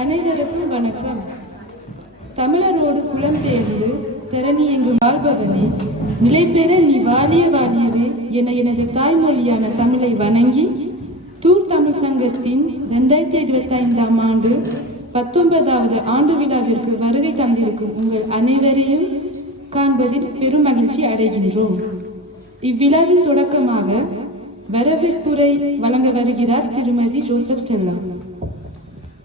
அனைவருக்கும் வணக்கம். தமிழரோடு புலம்பெயர்ந்து தரணி எங்கும் வாழ்பவனே, நிலைபெற நீ வாழிய வாழியவே என எனது தாய்மொழியான தமிழை வணங்கி தூர் தமிழ் சங்கத்தின் 2025ஆம் ஆண்டு 19வது ஆண்டு விழாவிற்கு வருகை தந்திருக்கும் உங்கள் அனைவரையும் காண்பதில் பெரும் மகிழ்ச்சி அடைகின்றோம். இவ்விழாவின் தொடக்கமாக வரவேற்புரை வழங்க வருகிறார் திருமதி Joseph Stella.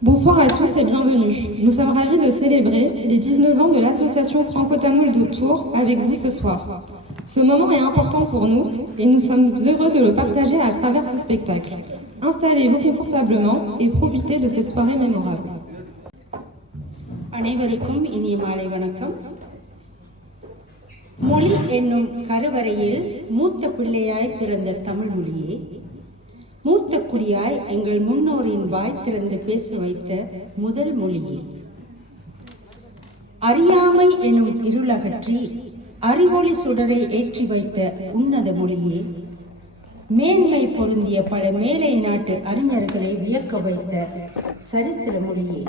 Bonsoir à tous et bienvenue. Nous sommes ravis de célébrer les 19 ans de l'association franco-tamoule de Tours avec vous ce soir. Ce moment est important pour nous et nous sommes heureux de le partager à travers ce spectacle. Installez-vous confortablement et profitez de cette soirée mémorable. அனைவருக்கும் இனிய மாலை வணக்கம். மொழி என்னும் கருவறையில் மூத்த பிள்ளையாய் பிறந்த தமிழ் மொழியே, மூத்த குடியாய் எங்கள் முன்னோரின் வாய் திறந்து பேச வைத்த முதல் மொழியே, அறியாமை எனும் இருளகற்றி அறிவொளி சுடரை ஏற்றி வைத்த உன்னத மொழியே, மேன்மை பொருந்திய பல மேலை நாட்டு அறிஞர்களை வியக்க வைத்த சரித்திர மொழியே,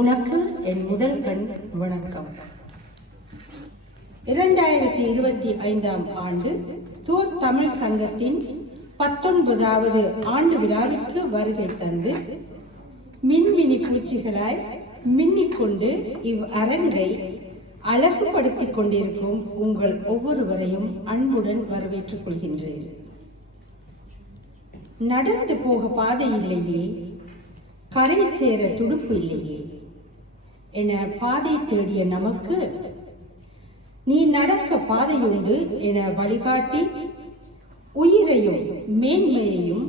உனக்கு என் முதல் கண் வணக்கம். 2025ஆம் ஆண்டு தூர் தமிழ் சங்கத்தின் 19வது ஆண்டு விழாவிற்கு வருகை தந்து மின்மினி பூச்சிகளாய் மின்னிக்கொண்டு இவ் அரங்கை அழகுபடுத்திக் கொண்டிருக்கும் உங்கள் ஒவ்வொருவரையும் அன்புடன் வரவேற்றுக் கொள்கின்றேன். நடந்து போக பாதை இல்லையே, கரை சேர துடுப்பு இல்லையே என பாதை தேடிய நமக்கு நீ நடக்க பாதையுண்டு என வழிகாட்டி உயிரையும் மேன்மையையும்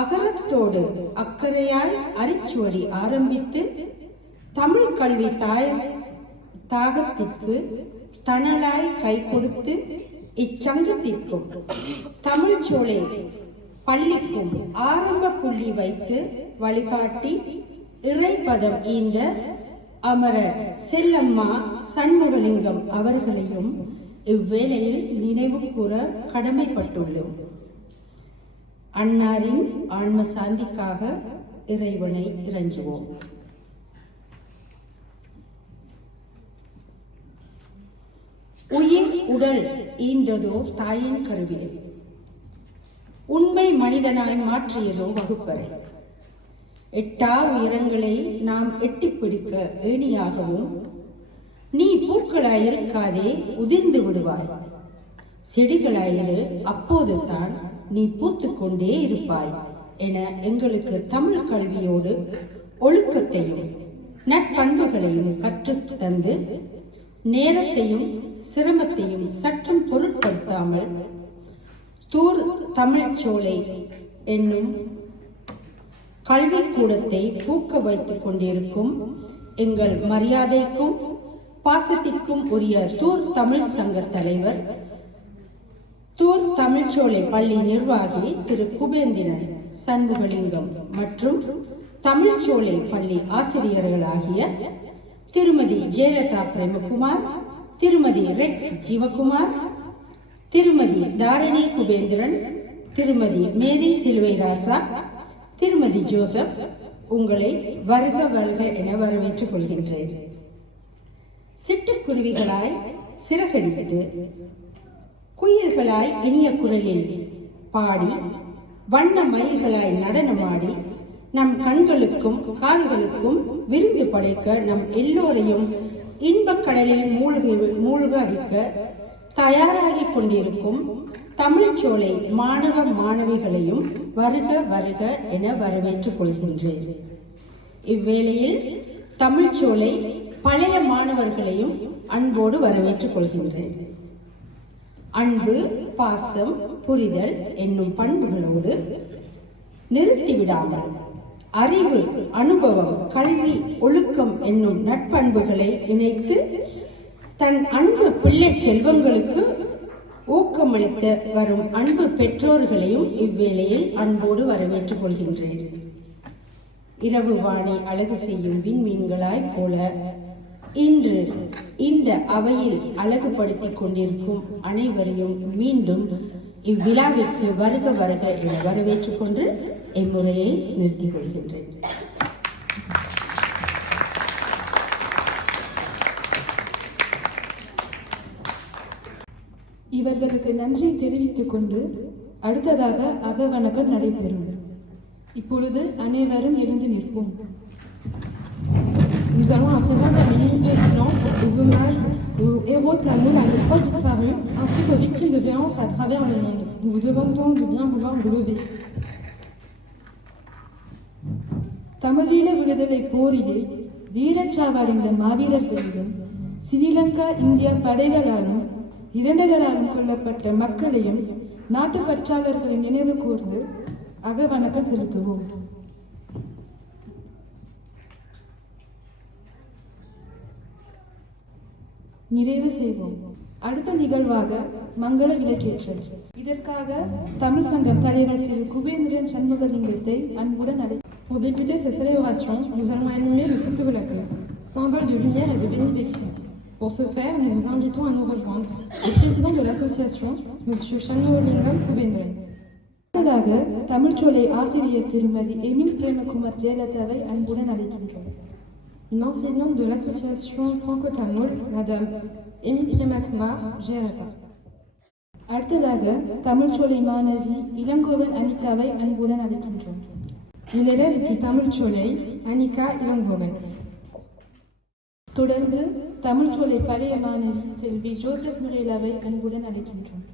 அகலத்தோடு அக்கறையாய் அரிச்சுவடி ஆரம்பித்து தமிழ் கல்வி தாகத்திற்கு தணலாய் கை கொடுத்து இச்சங்கத்திற்கும் தமிழ் சோலை பள்ளிக்கும் ஆரம்ப புள்ளி வைத்து வழிகாட்டி இறைப்பதம் ஈந்த அமர செல்லம்மா சண்முகலிங்கம் அவர்களையும் இவ்வேளையில் நினைவு கூற கடமைப்பட்டுள்ளோம். அன்னாரின் ஆன்ம சாந்திக்காக இறைவனை இறைஞ்சுவோம். உயிர் உடல் ஈந்ததோ தாயின் கருவிலை, உண்மை மனிதனாய் மாற்றியதோ வகுப்பறை, எட்டா உயரங்களை நாம் எட்டிப்பிடிக்க ஏணியாகவும் நீ பூக்களாயிருக்காதே உதிர்ந்து விடுவாய், செடிகளாயிரு அப்போதுதான் நீ பூத்துக்கொண்டே இருப்பாய் என எங்களுக்கு தமிழ் கல்வியோடு ஒழுக்கத்தையும் நற்பண்புகளையும் கற்றுத் தந்து நேரத்தையும் சிரமத்தையும் சற்றும் பொருட்படுத்தாமல் தூர் தமிழ் சோலை என்னும் கல்விக்கூடத்தை பூக்க வைத்துக் கொண்டிருக்கும் எங்கள் மரியாதைக்கும் பாசத்திற்கும் உரிய தூர் தமிழ் சங்க தலைவர், தூர் தமிழ்ச்சோலை பள்ளி நிர்வாகி திரு குபேந்திரன் சண்முகலிங்கம் மற்றும் தமிழ்ச்சோலை பள்ளி ஆசிரியர்களாகிய திருமதி ஜெயலதா பிரேமகுமார், திருமதி ரெக்ஸ் ஜீவகுமார், திருமதி தாரணி குபேந்திரன், திருமதி மேரி சிலுவை ராசா, திருமதி ஜோசப், உங்களை வருக வருக என வரவேற்றுக் கொள்கின்றேன். சிட்டுக்குருவிகளாய் சிறகடித்து குயில்களாய் இனிய குரலில் பாடி வண்ண மயில்களாய் நடனமாடி நம் கண்களுக்கும் காதுகளுக்கும் விருந்து படைக்க நம் எல்லோரையும் இன்பக் கடலில் மூழ்க அடிக்க தயாராகி கொண்டிருக்கும் தமிழ்ச்சோலை மாணவ மாணவிகளையும் வருக வருக என வரவேற்றுக் கொள்கின்றேன். இவ்வேளையில் தமிழ்ச்சோலை பழைய மாணவர்களையும் அன்போடு வரவேற்றுக் கொள்கின்றேன். அன்பு, பாசம், புரிதல் என்னும் பண்புகளோடு நிறுத்திவிடாமல் அறிவு, அனுபவம், கல்வி, ஒழுக்கம் என்னும் நற்பண்புகளை இணைத்து தன் அன்பு பிள்ளை செல்வங்களுக்கு ஊக்கமளித்த வரும் அன்பு பெற்றோர்களையும் இவ்வேளையில் அன்போடு வரவேற்றுக் கொள்கின்றேன். இரவு வானை அழகு செய்யும் விண்மீன்களாய் போல இன்று இந்த அவையில் அழகுபடுத்திக் கொண்டிருக்கும் அனைவரையும் மீண்டும் இவ்விழாவிற்கு வருக வருக என வரவேற்றுக் கொண்டு இம்முறையை நிறுத்திக் கொள்கின்றேன். இவர்களுக்கு நன்றி தெரிவித்துக் கொண்டு அடுத்ததாக அகவணக்கம் நடைபெறும். இப்பொழுது அனைவரும் எழுந்து நிற்போம். Nous allons à présent faire une minute de silence aux hommages aux héros tamoul, à nos proches disparus, ainsi qu'aux victimes de violences à travers le monde. Nous vous demandons de bien vouloir vous lever. தமிழீழ விடுதலை போரிலே வீரச்சாவடைந்த மாவீரர்களிலும் Sri Lanka India படைகளாலும் இரண்டகராலும் கொல்லப்பட்ட மக்களையும் நாட்டுப்பற்றாளர்களை நினைவு கூர்ந்து அகவணக்கம் செலுத்துவோம். நிறைவு செய்வோம். அடுத்த நிகழ்வாக மங்கள விளக்கேற்றல். இதற்காக தமிழ் சங்கம் தலைவர் திரு குபேந்திரன் சண்முகலிங்கத்தை அன்புடன் அழைக்கிறோம். Pour débuter cette célébration, nous allons allumer le feu de Violacque, symbole de lumière et de bénédiction. Pour ce faire, nous vous invitons à nous rejoindre le président de l'association, M. Shanmughalingam Kubendran. அடுத்ததாக தமிழ்ச்சோலை ஆசிரியர் திருமதி Emil Premakumar ஜெயலலிதாவை அன்புடன் அழைக்கின்றோம். Une enseignante de l'association franco-tamoul, Madame Émilie Premakumar Jayalalitha. அடுத்ததாக தமிழ்ச்சோலை மாணவி இளங்கோவன் அனிகாவை அன்புடன் அழைக்கின்றோம். Une élève du Tamil Cholei, Anika Ilangoven. தொடர்ந்து தமிழ்ச்சோலை பழைய மாணவி செல்வி ஜோசப் முரேலாவை அன்புடன் அழைக்கின்றோம்.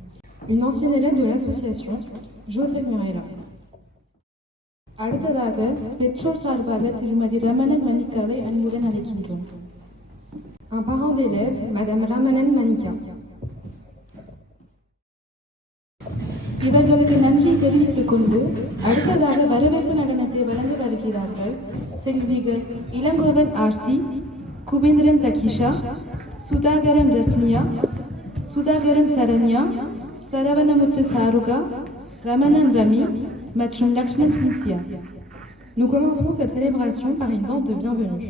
Une ancienne élève de l'association, Joseph Murela. அடுத்ததாக பெற்றோர் சார்பாக திருமதி ரமணன் மணிக்காவை அன்புடன் அழைக்கின்றோம். Un parent d'élève, Madame Ramanan Manika. இவர்களுக்கு நன்றி தெரிவித்துக் கொண்டு அடுத்ததாக வரவேற்பு நடனத்தை வழங்க வருகிறார்கள் செல்விகள் இளங்கோவன் ஆர்த்தி, குபேந்திரன் தகிஷா, சுதாகரன் ரஸ்மியா, சுதாகரன் சரண்யா, சரவணமுத்து சாருகா, ரமணன் ரமி மற்றும் Lakshman சின்சியா. Nous commencerons cette célébration par une danse de bienvenue.